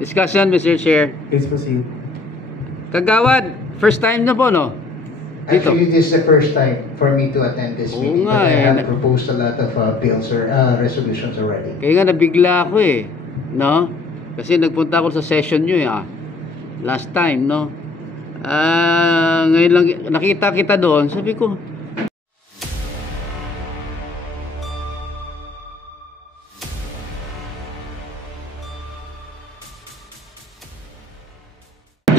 Discussion, Mr. Chair. Please proceed. Kagawad, first time na po, no? Dito. Actually, this is the first time for me to attend this meeting. nga, But I eh. have proposed a lot of bills or resolutions already. Kaya nga nabigla ako eh. No? Kasi nagpunta ako sa session nyo eh. Last time, no? Ngayon lang, nakita kita doon. Sabi ko,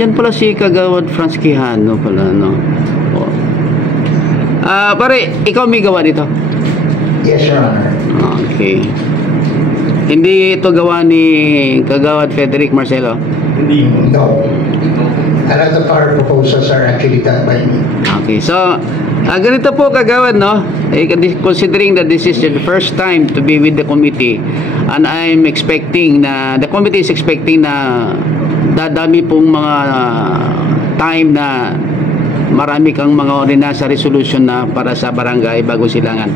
yan pala si Kagawad Franz Quijano pala, no? Oh. Pare, ikaw may gawa dito? Yes, Your Honor. Okay. Hindi ito gawa ni Kagawad Frederick Marcelo? Hindi. No. A lot of our proposals are actually done by me. Okay, so ganito po Kagawad, no? Considering that this is the first time to be with the committee, and I'm expecting na the committee is expecting na dadami pong mga time na marami kang mga ordinance resolution na para sa barangay Bagong Silangan.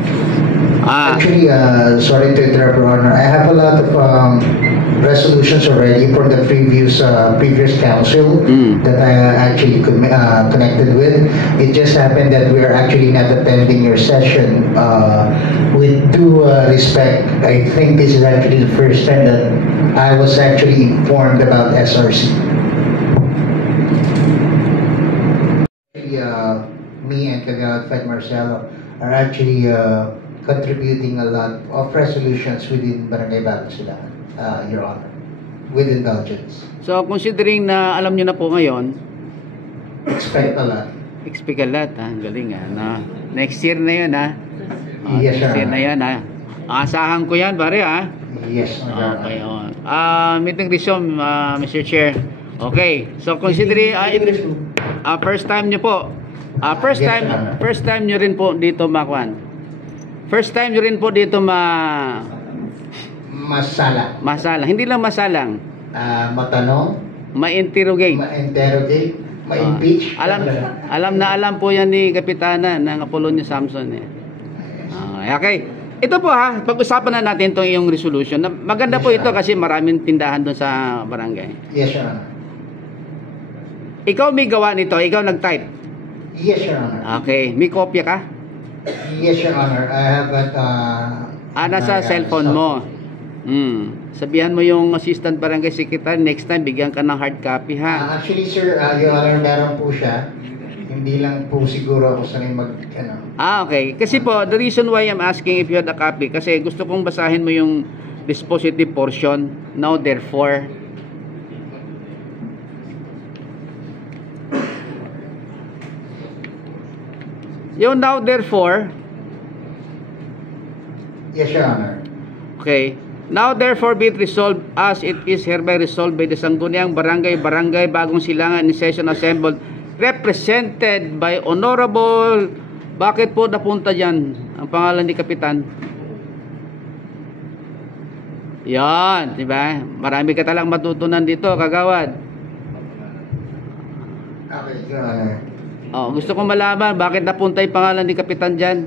Actually, sorry to interrupt, Your Honor. I have a lot of resolutions already from the previous council that I actually connected with. It just happened that we are actually not attending your session. With due respect, I think this is actually the first time that I was actually informed about SRC. Me and Kagawad Fred Marcelo are actually contributing a lot of resolutions within Barangay Bagong Silangan, Your Honor, with indulgence. So considering na alam niyo na po ngayon, Expect a lot. expect a lot, ha? Galing, ha? Na, next year na yun, ha? Yes, next Your year na Honor. yan, ha? Asahan ko yan, pare, ha? Yes, Your Honor. Okay, meeting resume, Mr. Chair. Okay, so considering first time nyo po. First Yes, time Your Honor. first time nyo rin po dito makwan. First time nyo rin po dito Masala. masalang. Hindi lang masalang, Matanong, ma-interrogate. ma-interrogate, ma-impeach. Alam po yan ni Kapitana ng Apolonio Samson eh. Okay. Ito po ha, pag-usapan na natin itong iyong resolution. Maganda po ito kasi maraming tindahan doon sa barangay. Yes, Your Honor. Ikaw may gawa nito, ikaw nag-type. Yes, Your Honor. Okay, may kopya ka? Yes, Your Honor. I have it. Nasa cellphone mo. Sabihan mo yung assistant barangay secretary, next time bigyan ka ng hard copy ha. Actually, sir, Your Honor, meron po siya. Hindi lang po siguro ako sanay Okay. Kasi po, the reason why I'm asking if you had a copy, kasi gusto kong basahin mo yung dispositive portion. Now, therefore. Yung now, therefore. Yes, Your Honor. Okay. Now therefore be it resolved as it is hereby resolved by the Sangguniang Barangay Bagong Silangan in session assembled represented by Honorable. Bakit po napunta dyan ang pangalan ni Kapitan? Yan, di ba? Marami ka talang matutunan dito, Kagawad. Okay, Your Honor. Gusto kong malaman bakit napunta yung pangalan ni Kapitan dyan?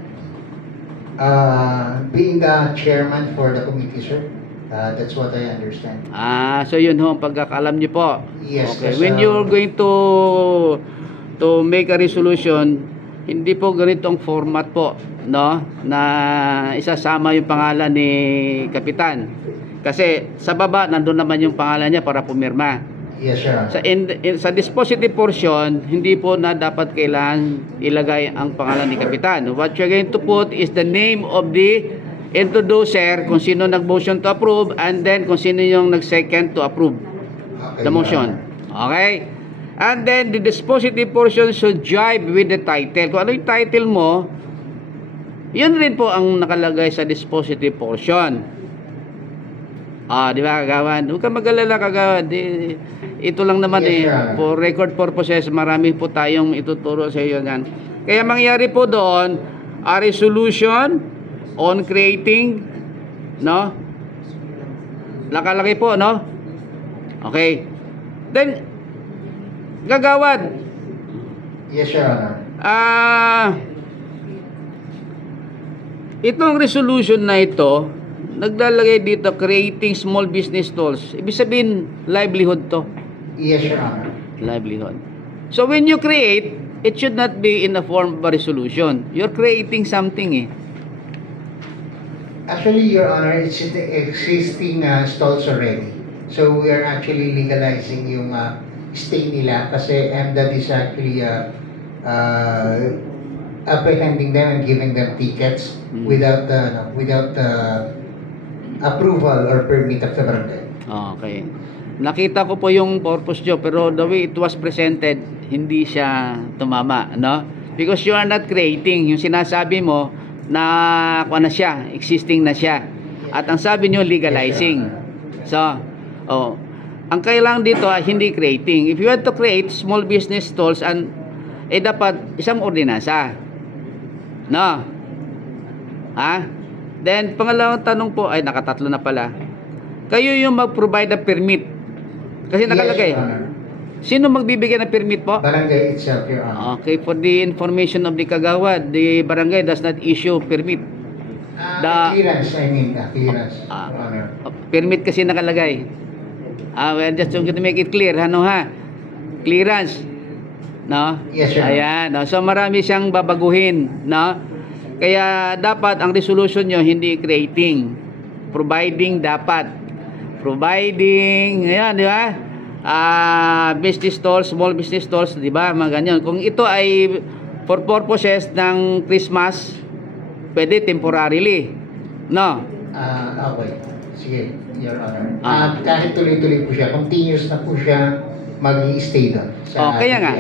Being the chairman for the committee, sir, that's what I understand. So yun ho ang pagkakalam niyo po. Yes. Okay. When you're going to make a resolution, hindi po ganitong format po, no? Na isasama yung pangalan ni Kapitan. Kasi sa baba nandun naman yung pangalan niya para pumirma. Yes, sir. Sa dispositive portion, hindi po na dapat kailangan ilagay ang pangalan ni Kapitan. What you're going to put is the name of the introducer, kung sino nag-motion to approve, and then kung sino yung nag-second to approve the motion. Okay? And then the dispositive portion should jibe with the title. Kung ano yung title mo, yun rin po ang nakalagay sa dispositive portion. Di ba, Kagawad? Huwag ka mag-alala, Kagawad. Ito lang naman for record purposes, marami po tayong ituturo sa iyo yan. Kaya mangyari po doon, a resolution on creating, no? Nakalagay po, no? Okay. Then, Kagawad. Yes, Your Honor. Itong resolution na ito, naglalagay dito, creating small business stalls. Ibig sabihin, livelihood to. Yes, Your Honor. Livelihood. So when you create, it should not be in the form of a resolution. You're creating something eh. Actually, Your Honor, it's the existing stalls already. So we are actually legalizing yung stay nila kasi MDOT is actually apprehending them and giving them tickets without approval or permit of the barangay. Okay. Nakita ko po yung purpose nyo, pero the way it was presented, hindi siya tumama, no? Because you are not creating. Yung sinasabi mo, na kuha na siya, existing na siya. At ang sabi nyo, legalizing. So, ang kailangan dito ay hindi creating. If you want to create small business stalls, dapat isang ordinansa. No? Then, pangalawang tanong po, ay nakatatlo na pala. Kayo yung mag-provide a permit. Kasi nakalagay. Yes, Your Honor. Sino magbibigay ng permit po? Barangay itself, Your Honor. Okay, for the information of the kagawad, the barangay does not issue permit. Clearance, clearance, Your Honor. Permit kasi nakalagay. Well, just to make it clear, clearance. No? Yes, sir. Ayan, no? So marami siyang babaguhin, no? Kaya dapat ang resolution nyo hindi creating, providing dapat. Providing, ayan, di ba? Business stalls, small business stalls, di ba? Mga ganyan. Kung ito ay for purposes ng Christmas, pwede temporarily. No? Okay. Sige, Your Honor. Kahit tuloy-tuloy po siya, continuous na po siya mag-i-stay doon. Kaya nga,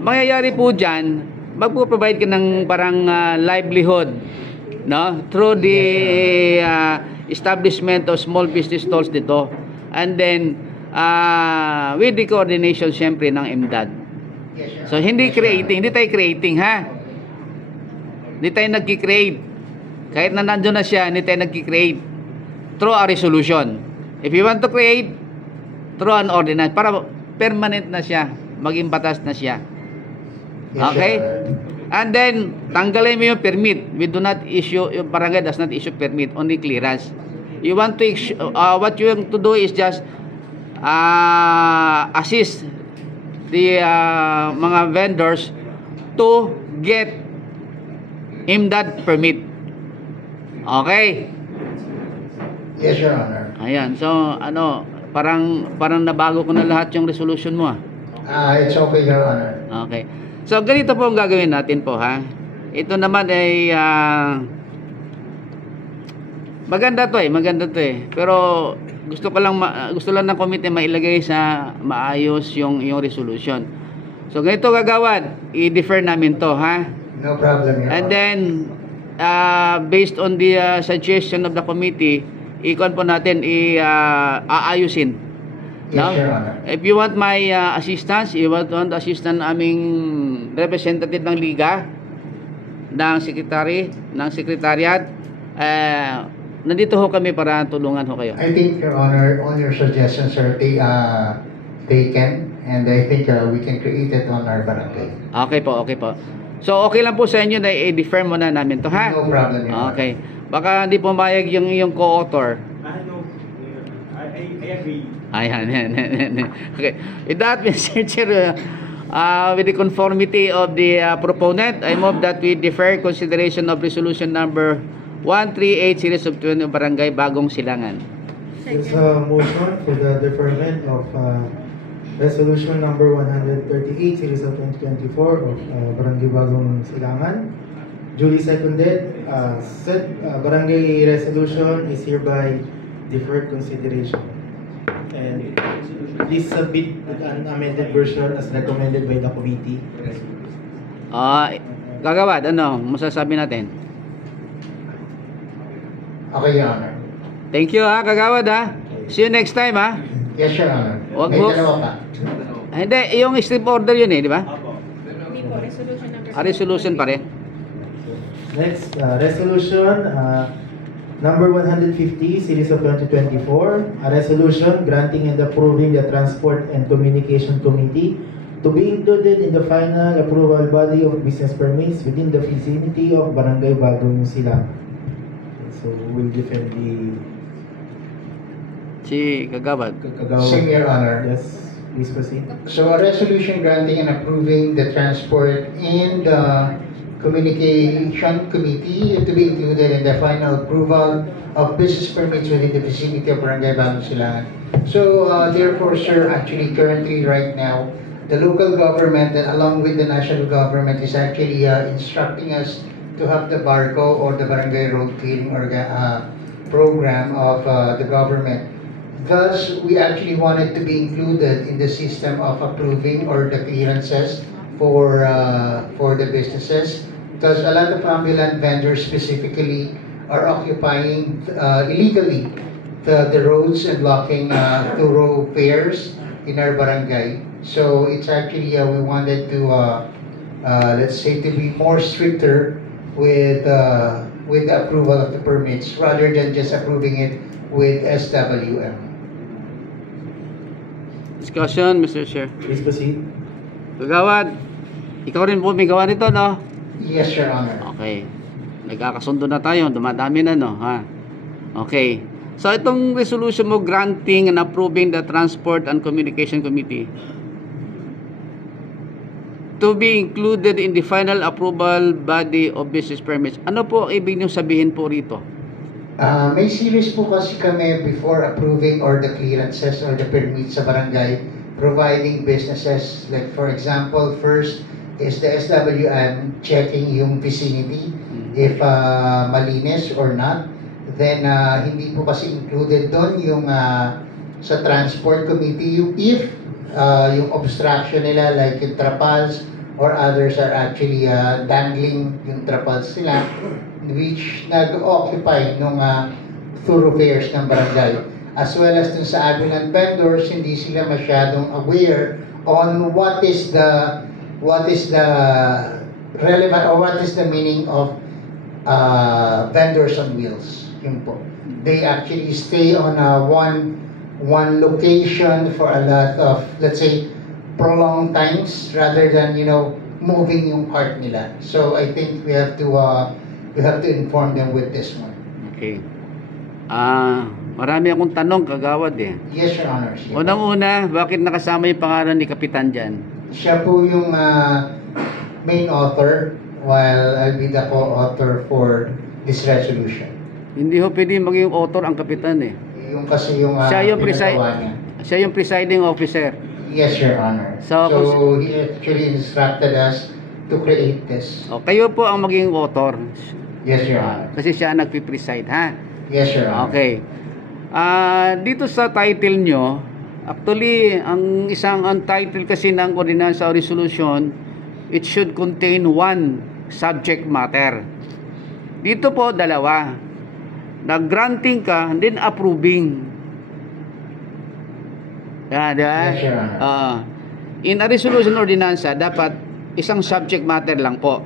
mangyayari po dyan, magpo-provide ka ng parang livelihood, no? Through the establishment of small business stalls dito. And then, with the coordination siyempre ng MDAD. Yes, So, hindi creating, hindi tayo creating, ha? Hindi tayo nagki-create. Kahit na nandun na siya, hindi tayo nagki-create. Through a resolution. If you want to create, through an ordinance, para permanent na siya, maging batas na siya. Okay? And then, tanggalin mo yung permit. We do not issue, yung barangay does not issue permit, only clearance. You want to issue, what you want to do is just assist the mga vendors to get MDOT permit. Okay? Yes, Your Honor. Ayan, so parang nabago ko na lahat yung resolution mo. It's okay, Your Honor. Okay. So ganito po ang gagawin natin po, ha. Ito naman ay maganda to eh. Pero gusto lang ng committee mailagay sa maayos yung resolution. So ganito gagawad, i-defer namin to, ha. No problem, Your Honor. And then based on the suggestion of the committee, ikon po natin aayusin. Yes, No? Your Honor. If you want my assistance, you want assistance aming representative ng Liga, ng Secretariat, nandito ho kami para tulungan ho kayo. I think, Your Honor, all your suggestions are taken, and I think we can create it on our barangay. Okay po. So okay lang po sa inyo na i-defer muna namin to, ha? No problem, Your Honor. Okay. Baka hindi pumayag yung co-author. No. I agree. Ayan. Okay. With that, Mr. Chair, with the conformity of the proponent, I move that we defer consideration of resolution number 138 series of 20 of Barangay Bagong Silangan. There's a motion for the deferment of resolution number 138 series of 2024 of Barangay Bagong Silangan. Duly seconded. Said barangay resolution is hereby deferred consideration. And please submit an amended version as recommended by the committee. Gagawad, masasabi natin? Okay, Your Honor. Thank you, ha, Kagawad, ha. See you next time, ha. Yes, Your Honor. Wag May mo- dalawa pa. Hindi, yung strip order yun, di ba? Hindi po, resolution number. Resolution pa rin. Next, resolution number 150, series of 2024, a resolution granting and approving the Transport and Communication Committee to be included in the final approval body of business permits within the vicinity of Barangay Bagong Silangan. So we will defend the Si Kagawad. Kagawa. Same, Your Honor. Yes, please proceed. So a resolution granting and approving the transport and the communication committee to be included in the final approval of business permits within the vicinity of Barangay Bagong Silangan. So therefore, sir, actually currently right now, the local government and along with the national government is actually instructing us to have the BARCO or the Barangay Road Clearing program of the government. Thus, we actually wanted to be included in the system of approving or the clearances for the businesses, because a lot of ambulant vendors specifically are occupying illegally the roads and blocking thoroughfares in our barangay. So it's actually we wanted to let's say to be more stricter with the approval of the permits rather than just approving it with SWM. Discussion, Mr. Chair. Please proceed. Kagawad, ikaw rin po may gawa nito, no? Yes, Your Honor. Okay. Nagkakasundo na tayo. Dumadami na, no? Ha? Okay. So, itong resolution mo granting and approving the Transport and Communication Committee to be included in the final approval body of business permits. Ano po ibig niyo sabihin po rito? May series po kasi kami before approving or the clearances or the permits sa barangay, providing businesses, like for example, first is the SWM checking yung vicinity if malinis or not. Then hindi po kasi included doon yung sa transport committee yung if yung obstruction nila like yung trapals or others are actually dangling yung trapals nila which nag-occupy nung thoroughfares ng barangay. As well as dun sa ambulant vendors, hindi sila masyadong aware on what is the relevant or what is the meaning of vendors on wheels. Yun po. They actually stay on one location for a lot of, let's say, prolonged times rather than, moving yung cart nila. So I think we have to inform them with this one. Okay. Marami akong tanong, Kagawad eh. Yes, Your Honor. Unang-una, bakit nakasama yung pangalan ni Kapitan dyan? Siya po yung main author while I'll be the co-author for this resolution. Hindi ho pwede maging author ang Kapitan eh. Yung kasi yung Siya yung pinagawa niya. Siya yung presiding officer. Yes, Your Honor. So, he actually instructed us to create this. O, kayo po ang maging author. Yes, Your Honor. Kasi siya ang nagpipreside, ha? Yes, Your Honor. Okay. Dito sa title nyo, actually, ang title kasi ng ordinance or resolution, it should contain one subject matter. Dito po, dalawa. Nag-granting ka, and then approving. Di ba? Yes, Your Honor. In a resolution ordinance, dapat isang subject matter lang po.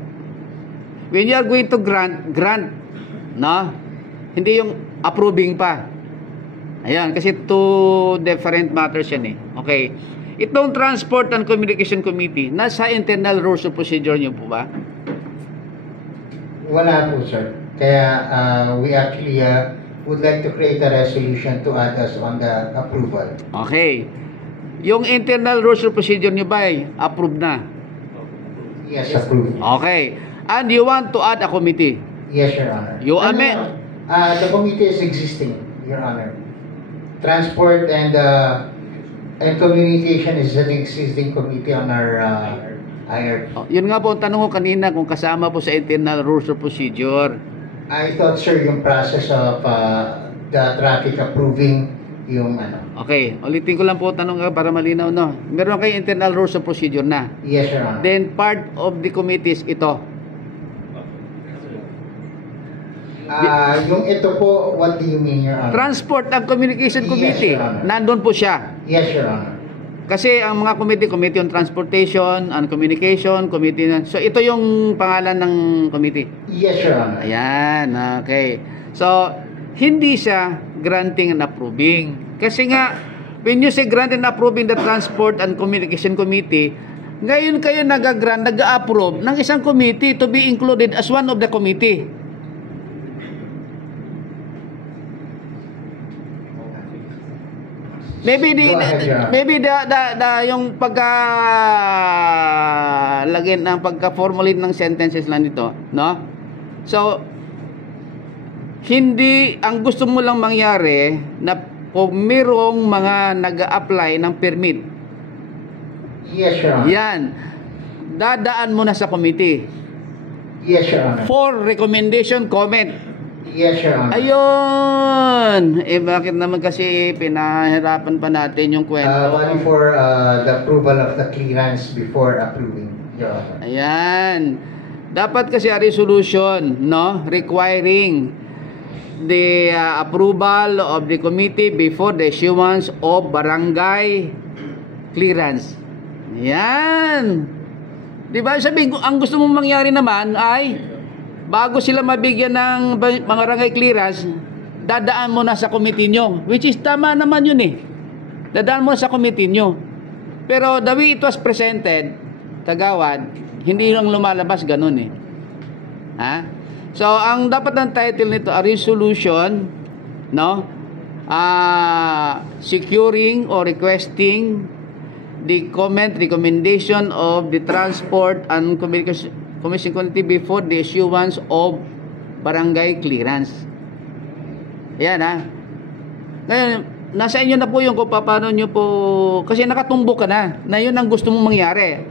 When you are going to grant, no? Hindi yung approving pa. Ayan, kasi two different matters yan eh. Okay. Itong Transport and Communication Committee, nasa internal rules of procedure nyo po ba? Wala po, sir. Kaya we actually would like to create a resolution to add us on the approval. Okay. Yung internal rules of procedure nyo ba ay approved na? Yes, approved. Okay. And you want to add a committee? Yes, Your Honor. You amend? The committee is existing, Your Honor. Transport and communication is an existing committee on our IR. Yun nga po ang tanong ko kanina kung kasama po sa internal rules of procedure. I thought, sir, yung process of the traffic approving yung ano. Okay, ulitin ko lang po tanong ka para malinaw, no? Meron kayong internal rules of procedure na. Yes, Your Honor. Then part of the committees ito. Yung ito po, what do you mean, Your Honor? Transport and Communication Committee. Yes, Your Honor. Nandun po siya. Yes, Your Honor. Kasi ang mga committee on transportation and communication, committee na. So ito yung pangalan ng committee. Yes, Your Honor. Ayan, okay. So hindi siya granting and approving. Kasi nga when you say granting and approving the Transport and Communication Committee, ngayon kayo nag-grant, nag-approve ng isang committee to be included as one of the committee. Maybe Go ahead, Your Honor. maybe yung pagka lagyan ng pagka-formulate ng sentences lang dito, no? So hindi ang gusto mo lang mangyari na kung merong mga nag-a-apply ng permit, Yes, Your Honor. yan, dadaan mo na sa committee Yes, Your Honor. for recommendation, comment. Yes, Your Honor. Ayun! Eh bakit naman kasi pinahirapan pa natin yung kwento? Only for the approval of the clearance before approving, Your Honor. Ayan. Dapat kasi a resolution, no, requiring the approval of the committee before the issuance of barangay clearance. Ayan. 'Di ba? Sabi ko, ang gusto mong mangyari naman ay bago sila mabigyan ng barangay clearance, dadaan mo na sa committee nyo, which is tama naman yun eh. Dadaan mo na sa committee nyo. Pero the way it was presented, kagawad, hindi lang lumalabas ganun eh. Ha? So, ang dapat ng title nito, a resolution, no? Securing or requesting the recommendation of the Transport and Communication Commission Committee before the issuance of barangay clearance. Ayan ha. Ngayon, nasa inyo na po yung kung paano nyo po, kasi nakatumbok ka na yun ang gusto mong mangyari.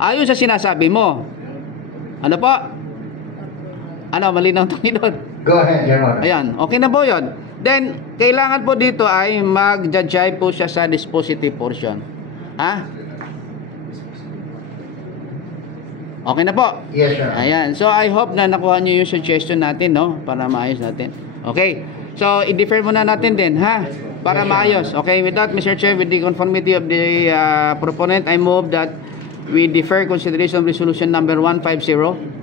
Ayon sa sinasabi mo. Ano po? Ano, malinaw ito doon? Go ahead, Your Honor. Ayan, okay na po yun. Then, kailangan po dito ay mag-judge po siya sa dispositive portion. Ha? Okay na po. Yes, Your Honor. Ayan. So, I hope na nakuha nyo yung suggestion natin, no? Para maayos natin. Okay. So, i-defer muna natin din, ha? Para maayos. Okay. With that, Mr. Chair, with the conformity of the proponent, I move that we defer consideration of resolution number 150.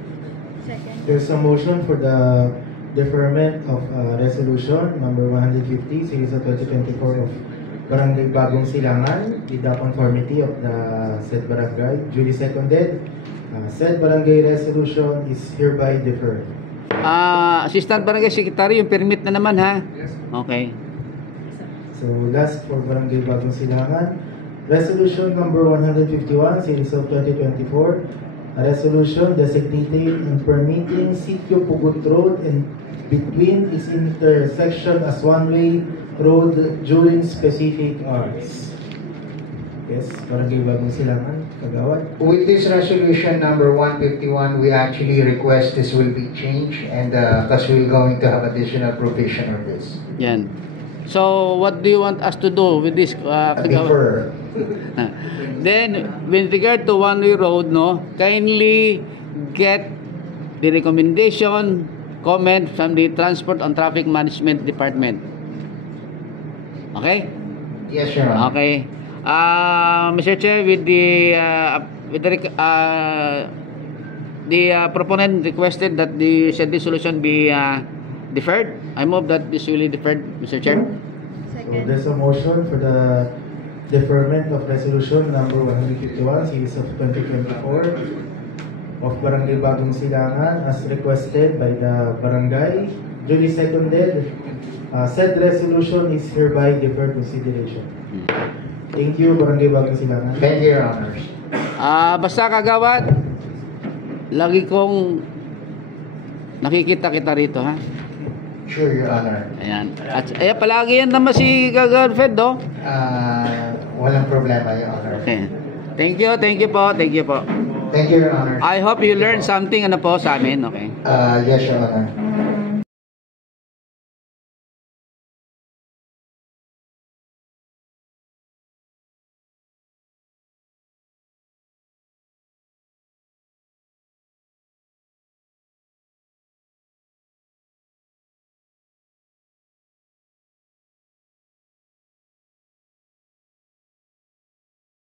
Second. There's a motion for the deferment of resolution number 150, series of 2024 of Barangay Bagong Silangan with the conformity of the said barangay, duly seconded. Said barangay resolution is hereby deferred. Assistant Barangay Secretary, yung permit na naman, ha? Okay. So last for Barangay Bagong Silangan, resolution number 151, series of 2024, a resolution designating and permitting Sitio Pugut Road and between its intersection as one-way road during specific hours. Yes, Barangay Bagong Silangan, Kagawad. With this resolution number 151, we actually request this will be changed and because we're going to have additional provision on this. Yan. So, what do you want us to do with this? Defer. Then, with regard to one-way road, no, kindly get the recommendation, comment from the Transport and Traffic Management Department. Okay? Yes, Your Honor. Okay. Mr. Chair, with the proponent requested that the said resolution be deferred. I move that this will be deferred, Mr. Chair. So Second. there's a motion for the deferment of resolution number 151, series of 2024 of Barangay Bagong Silangan as requested by the barangay, duly seconded. Said resolution is hereby deferred consideration. Thank you, Barangay Bagong Silangan. Thank you, Your Honors. Basta kagawad, lagi kong nakikita kita rito, ha? Sure, Your Honor. Ayan. At palagi yan naman si Kagawad Fed, do? Walang problema, Your Honor. Okay. Thank you po, thank you po. Thank you, Your Honor. I hope you learned something ano po sa amin, okay? Yes, Your Honor.